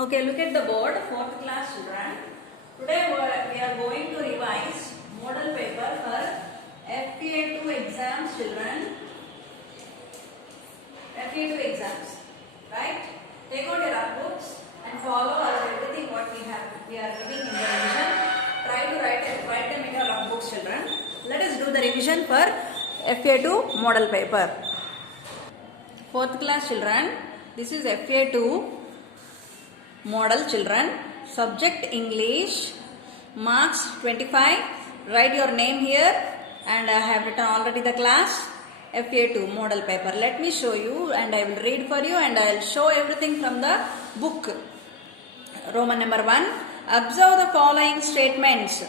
Okay, look at the board, 4th class children. Today we are going to revise model paper for FPA2 exams children. FPA2 exams, right? Take out your books and follow everything what we are giving in the revision. Try to write them in your books children. Let us do the revision for FPA2 model paper. 4th class children, this is FPA2 model children. Subject English, marks 25. Write your name here, and I have written already the class. FPA2 model paper. Let me show you, and I will read for you, and I will show everything from the book. Roman number 1. Observe the following statements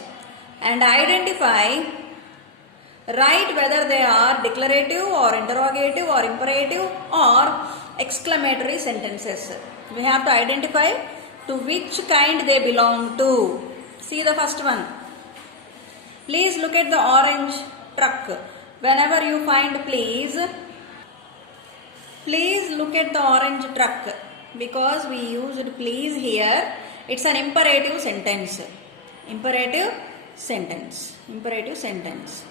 and identify. Write whether they are declarative or interrogative or imperative or exclamatory sentences. We have to identify to which kind they belong to. See the first one. Please look at the orange truck. Whenever you find please look at the orange truck, because we used please here. It's an imperative sentence. Imperative sentence.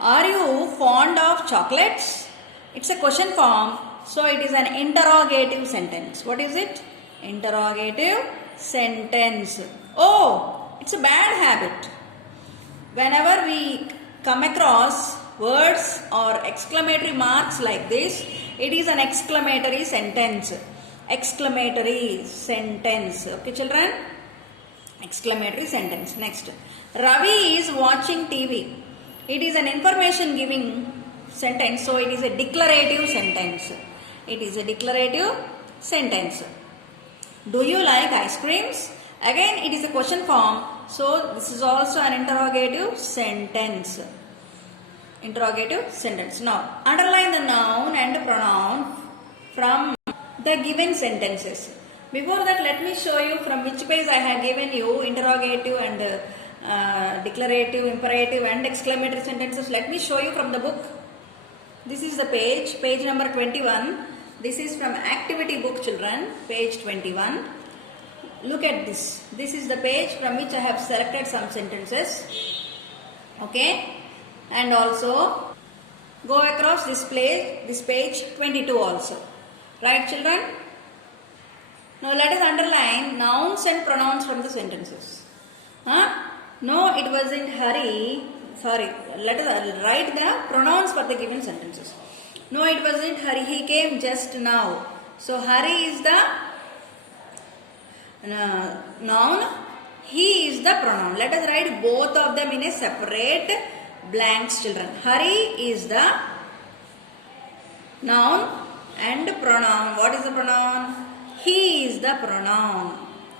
Are you fond of chocolates? It's a question form, so it is an interrogative sentence. What is it? Interrogative sentence. Oh, it's a bad habit. Whenever we come across words or exclamatory marks like this, it is an exclamatory sentence. Exclamatory sentence. Okay, children? Exclamatory sentence. Next. Ravi is watching TV. It is an information giving sentence, so it is a declarative sentence. It is a declarative sentence. Do you like ice creams? Again, it is a question form, so this is also an interrogative sentence. Interrogative sentence. Now, underline the noun and pronoun from the given sentences. Before that, let me show you from which page I have given you interrogative and declarative, imperative and exclamatory sentences. Let me show you from the book. This is the page number 21. This is from activity book children, page 21. Look at this. This is the page from which I have selected some sentences. Okay. And also go across this page 22 also. Right children? Now let us underline nouns and pronouns from the sentences. No, it wasn't Hari. Sorry, let us write the pronouns for the given sentences. No, it wasn't Hari. He came just now. So, Hari is the noun. He is the pronoun. Let us write both of them in a separate blanks, children. Hari is the noun and pronoun. What is the pronoun? He is the pronoun.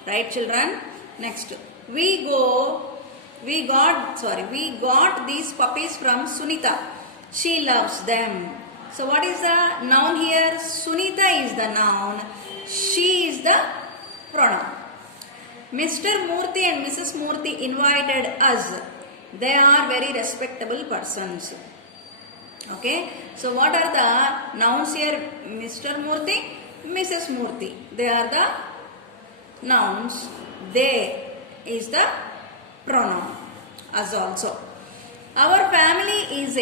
Right, children? Next, we got these puppies from Sunita. She loves them. So what is the noun here? Sunita is the noun. She is the pronoun. Mr. Murthy and Mrs. Murthy invited us. They are very respectable persons. Okay. So what are the nouns here? Mr. Murthy, Mrs. Murthy. They are the nouns. They is the pronoun. Us also. Our family is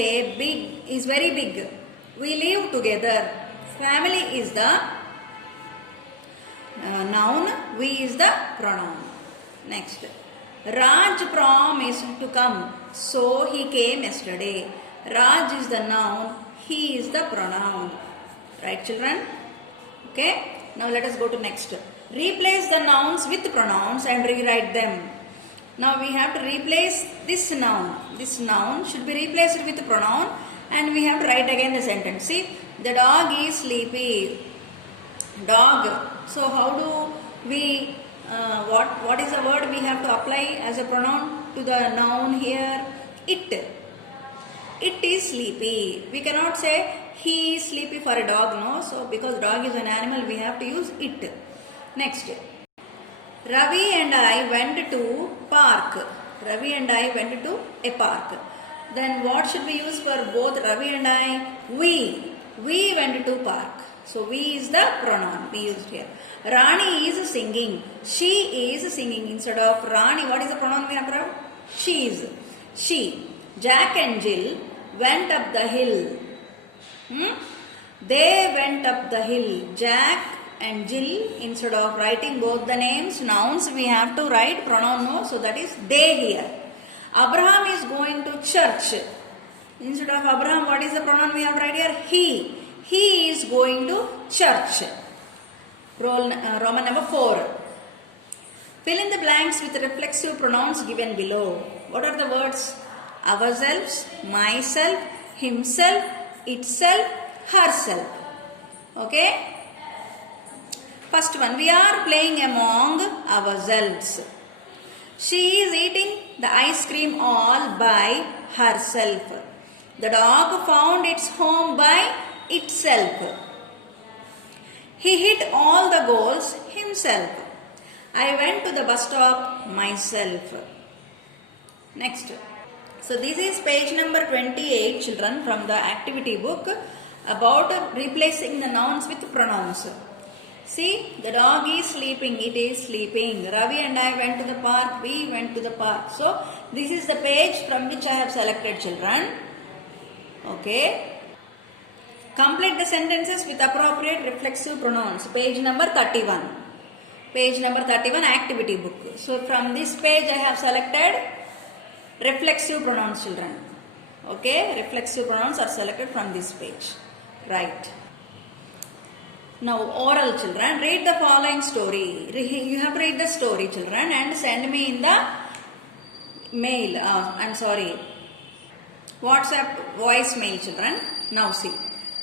very big. We live together. Family is the noun. We is the pronoun. Next. Raj promised to come, so he came yesterday. Raj is the noun. He is the pronoun. Right, children? Okay. Now let us go to next. Replace the nouns with pronouns and rewrite them. Now we have to replace this noun. This noun should be replaced with pronoun, and we have to write again the sentence. See, the dog is sleepy. Dog. So how do we, what is the word we have to apply as a pronoun to the noun here? It. It is sleepy. We cannot say he is sleepy for a dog, no. So because dog is an animal, we have to use it. Next. Ravi and I went to park. Ravi and I went to a park. Then what should we use for both Ravi and I? We went to park. So we is the pronoun we used here. Rani is singing. She is singing. Instead of Rani, what is the pronoun we have? She is. She. Jack and Jill went up the hill. They went up the hill. Jack and Jill, instead of writing both the names, nouns, we have to write pronoun no. So that is they here. Abraham is going to church. Instead of Abraham, what is the pronoun we have right here? He. He is going to church. Roman number 4. Fill in the blanks with reflexive pronouns given below. What are the words? Ourselves, myself, himself, itself, herself. Okay? First one, we are playing among ourselves. She is eating the ice cream all by herself. The dog found its home by itself. He hit all the goals himself. I went to the bus stop myself. Next. So this is page number 28, children, from the activity book about replacing the nouns with pronouns. See, the dog is sleeping, it is sleeping. Ravi and I went to the park, we went to the park. So this is the page from which I have selected, children. Okay. Complete the sentences with appropriate reflexive pronouns. Page number 31. Page number 31, activity book. So from this page I have selected reflexive pronouns, children. Okay, reflexive pronouns are selected from this page. Right. Now oral, children. Read the following story. You have to read the story, children, and send me in the mail. WhatsApp voice mail, children. Now see.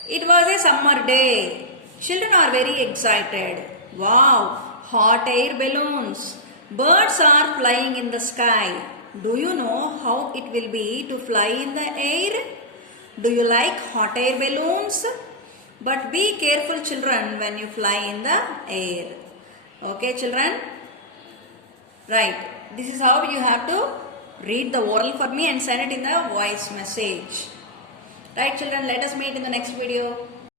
It was a summer day. Children are very excited. Wow, hot air balloons. Birds are flying in the sky. Do you know how it will be to fly in the air? Do you like hot air balloons? But be careful, children, when you fly in the air. Okay, children? Right. This is how you have to read the oral for me and send it in the voice message. Right, children? Let us meet in the next video.